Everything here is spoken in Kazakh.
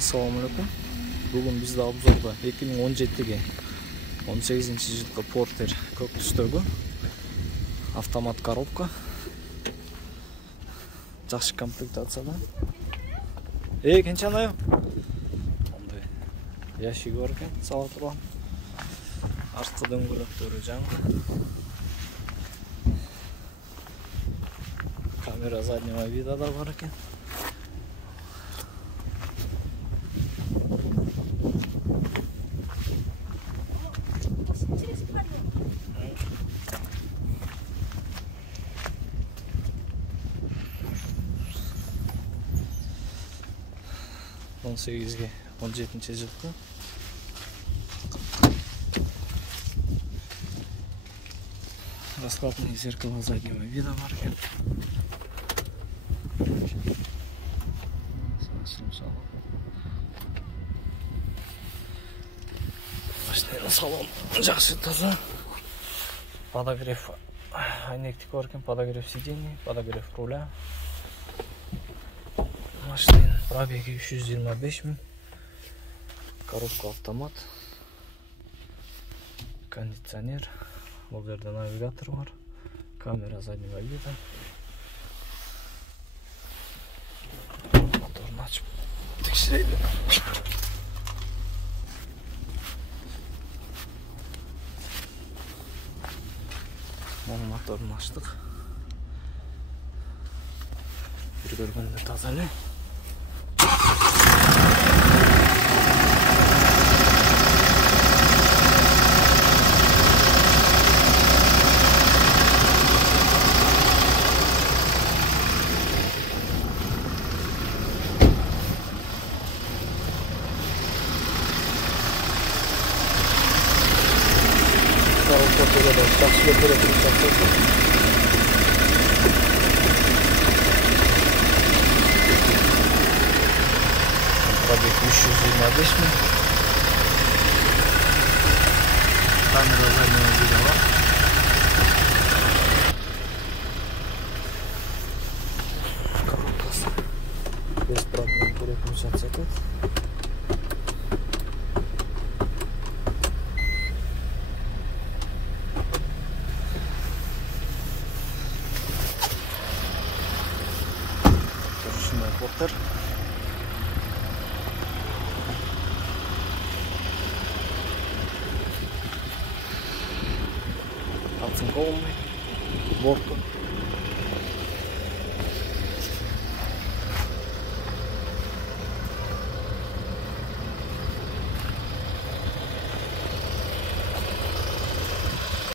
Assalamualaikum. Bugün bizde обзорда 2017-ге 18-жылғы Porter көк түстөгү автомат коробка. Жакшы комплектацияда. Кенчанайы? Мындай ящиги бар экен, сала турган. Арткы дөңгөлөктөрү жаңы. Камера заднего вида да бар экен. Он 18-ге 17-жылғы раскладные зеркала заднего вида бар екен. Салон жақсы таза. Подогрев айнектик бар екен, подогрев сидений, подогрев руля. Машина пробеги 325 000. Коробка автомат. Кондиционер. Бұл жерде навигатор бар. Камера заднего вида. Моторын açып текшерейли. Моторын açtık. Bir görгөндө таза эле. Пробег 325 000. Камера заднего вида бар. Коробкасы без проблем переключаться тут. Porter. Оцинкованный. Сборка.